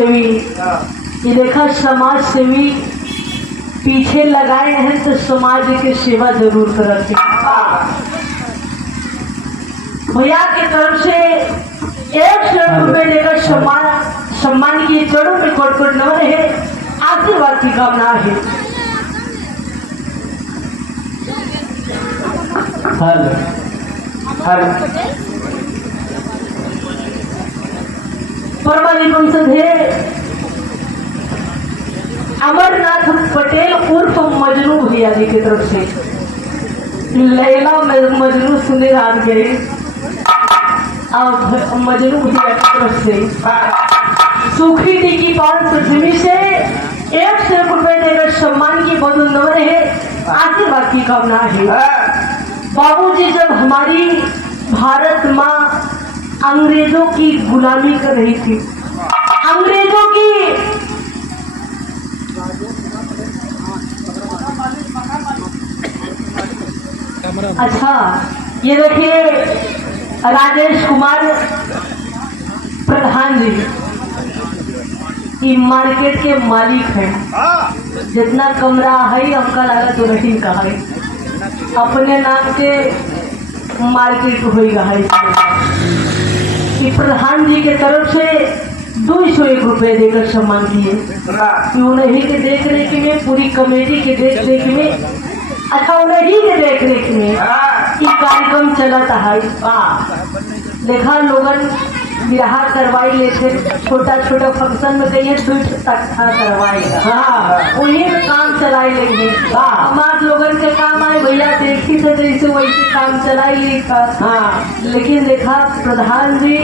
सेवी, ये देखा समाज सेवी पीछे लगाए हैं तो समाज की सेवा जरूर करते। भैया की तरफ से 100 रुपए देकर सम्मान की चरणों में कोट कोट नमन है, आशीर्वाद की कामना है। परमालिकम सधे अमरनाथ पटेल उर्फ मजनू भैया जी की तरफ से लैला मजनू सुने रात गए। अब मजनू भैया की तरफ से सुखी दी की 500 से 100 रुपए देकर सम्मान की बहुत नमन है, आशीर्वाद की कामना है। बाबूजी जब हमारी भारत माँ अंग्रेजों की गुलामी कर रही थी, अंग्रेजों की अच्छा ये देखिए राजेश कुमार प्रधान जी ये मार्केट के मालिक हैं। जितना कमरा है हमका लगा तो नहीं का है, अपने नाम के मार्केट होगा है। कि प्रधान जी के तरफ से 201 रुपए देकर सम्मान किए। उन्हीं के देख रेख में, पूरी कमेटी के देख रेख में, अच्छा उन्हीं के देख रेख में ये कार्यक्रम चलाता है। देखा लोगन बिहार करवाई लेते, छोटा छोटा फंक्शन में कहिए 2 तख्ता करवाएगा, उन्हीं में काम चलाई लेंगे। हमारे लोगन के काम आए भैया देखी थे जैसे वैसे काम चलाई लेकर। लेकिन देखा प्रधान जी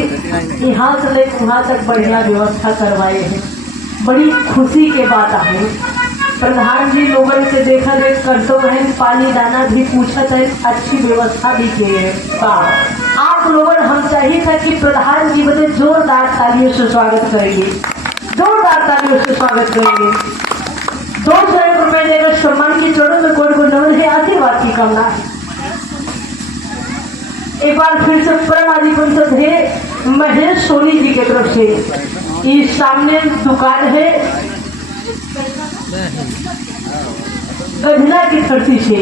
यहाँ से लेकर वहाँ तक बढ़िया व्यवस्था करवाए हैं, बड़ी खुशी के बात है। प्रधान जी लोगन से देखा देख करते हैं, पानी दाना भी पूछत है, अच्छी व्यवस्था भी की है। आप लोगन हम चाहिए था कि प्रधान जी बदे जोरदार तालियों से स्वागत करेंगे, जोरदार तालियों से स्वागत करेंगे। 201 रुपए देकर सम्मान की चरणों में कोट कोट नमन है, आशीर्वाद की कामना है। एक बार फिर से परमाधिपन से महेश सोनी जी की तरफ से इस सामने दुकान है गधना की धरती से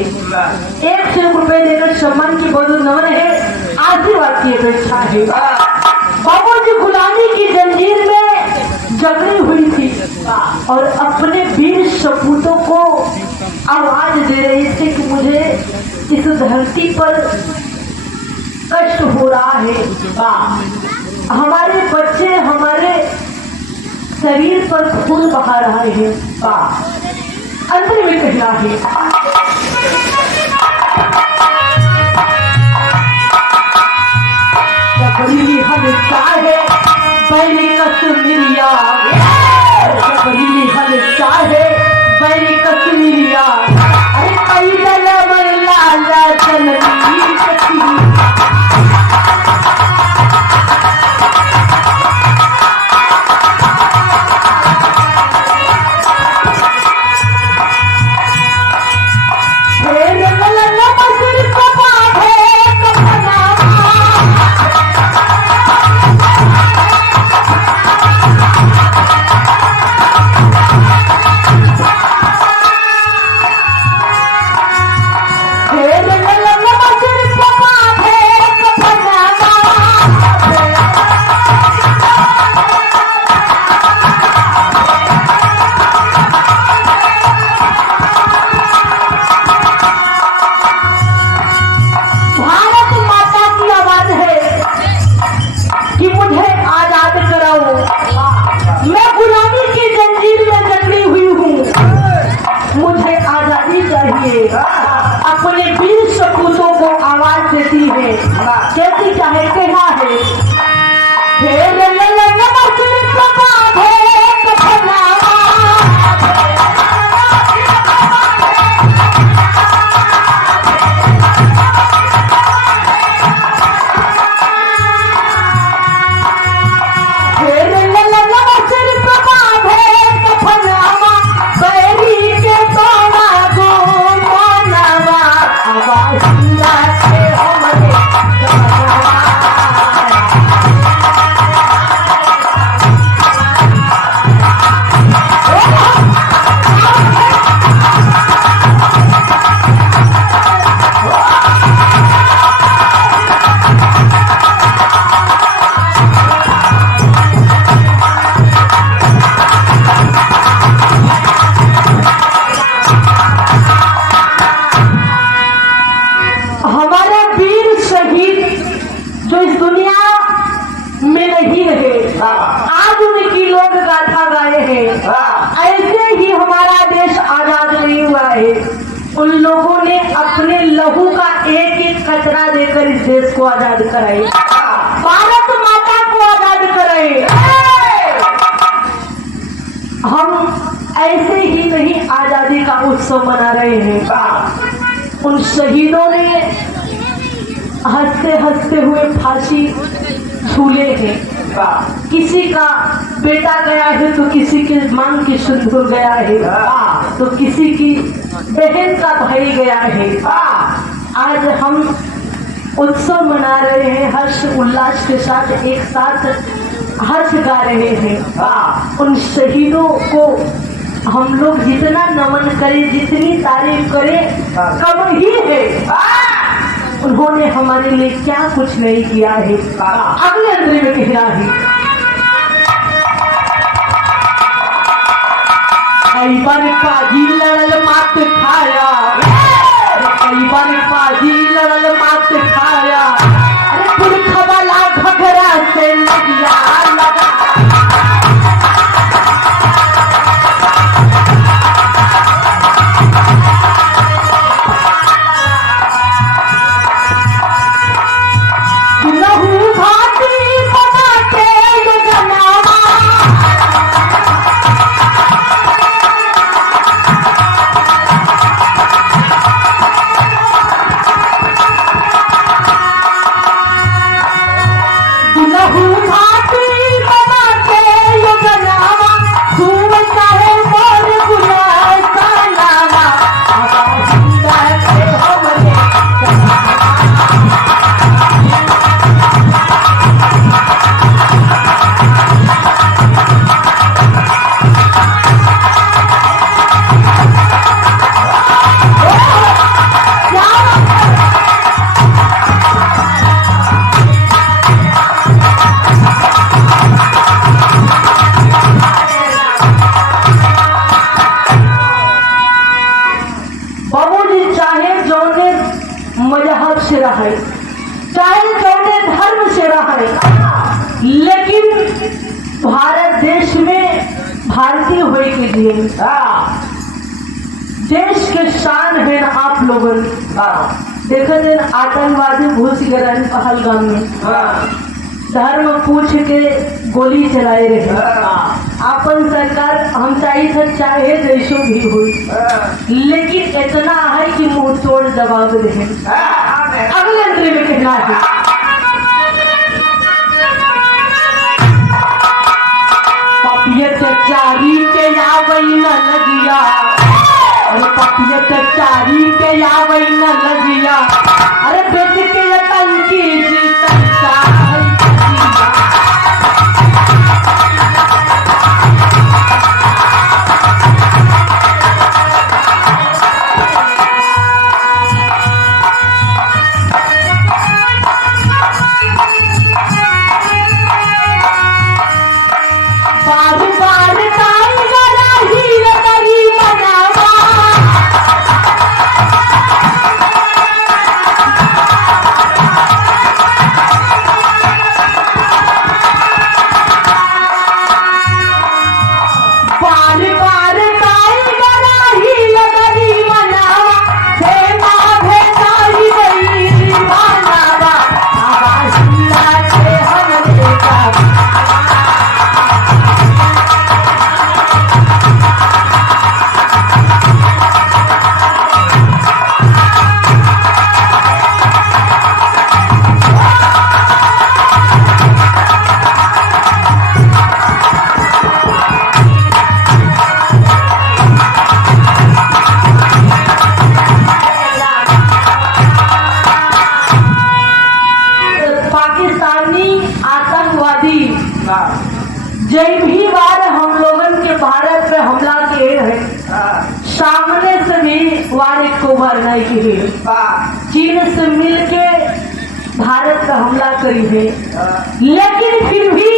100 रुपए देकर सम्मान की बहुत नमन है, आशीर्वाद की अपेक्षा है। बाबू जी गुलामी की जंजीर में जकड़ी हुई थी और अपने वीर सपूतों को आवाज दे रही थी कि मुझे इस धरती पर कष्ट हो रहा है, हमारे बच्चे हमारे शरीर पर खून बहा रहे हैं, अंतर में कहना है। बड़ी हल चाहे बड़ी कश्मीरिया, बड़ी हल चाहे बड़ी कश्मीरिया, अरे पैदल लाला जननी अपने वीर सपूतों को आवाज देती है, जैसी चाहे कहना है। है, उन लोगों ने अपने लहू का एक एक कतरा देकर इस देश को आजाद कराए, भारत माता को आजाद कराए। हम ऐसे ही नहीं आजादी का उत्सव मना रहे हैं, उन शहीदों ने हंसते हंसते हुए फांसी झूले हैं। किसी का बेटा गया है तो किसी के मांग की सिंदूर गया है, तो किसी की बहन का भाई गया है। आज हम उत्सव मना रहे हैं, हर्ष उल्लास के साथ एक साथ हर्ष गा रहे हैं। उन शहीदों को हम लोग जितना नमन करें, जितनी तारीफ करें कम ही है। उन्होंने हमारे लिए क्या कुछ नहीं किया है। अगले अंतरे में कह रहा है, कई बार पाजी लड़ल मात खाया, कई बार पाजी लड़ल मात खाया, अरे पुरख वाला घघरा से नदिया लगा। चाहे जौने धर्म से रहे, लेकिन भारत देश में भारतीय हुए के लिए देश के शान है ना। आप लोगों देखा दिन आतंकवादी घुस गए पहलगाम में, धर्म पूछ के गोली चलाए रहे। अपन सरकार हम चाहिए चाहे देशों भी हुई, लेकिन इतना है कि मुंह तोड़ जवाब दे। अगले अंतरे में कहना है, पपियत चारी के यावई न लगिया, पपियत चारी के यावई न लगिया, अरे बेच के टंकी जीतन चाहे। जय भी बार हम लोगन के भारत पे हमला किए हैं, सामने से भी वार को भरना की है। चीन से मिलके भारत पे हमला करी है, लेकिन फिर भी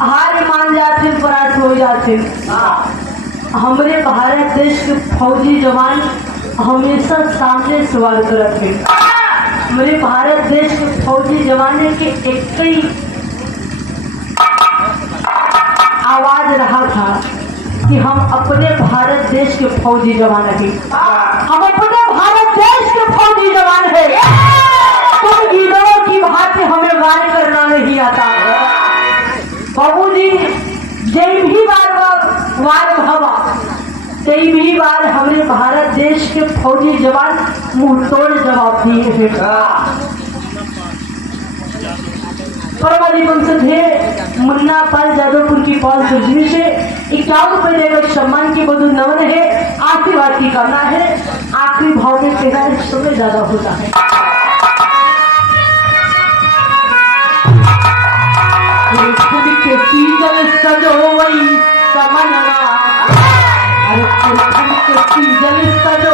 हार मान जाते, परास्त हो जाते। हमारे भारत देश के फौजी जवान हमेशा सामने सवार करते। हमारे भारत देश के फौजी जवान के एक ही आवाज रहा था, कि हम अपने भारत देश के फौजी जवान हैं। हम अपने भारत देश के फौजी जवान हैं। तुम गीदड़ों की भांति हमें वार करना नहीं आता। बाबूजी जय भी बार वार भावा कई भी बार हमारे भारत देश के फौजी जवान मुंह तोड़ जवाब दिए हैं। परवाली वंशज है मुन्ना पाल जादवपुर की पाल सुरजनी से 51 रुपए देकर सम्मान की बधु नमन है। आशीर्वाद की कामना है। आखिरी भाव में तेरा समय ज्यादा होता है। खुद के सीजन सजो वही समनवा, अरे खुद के सीजन सजो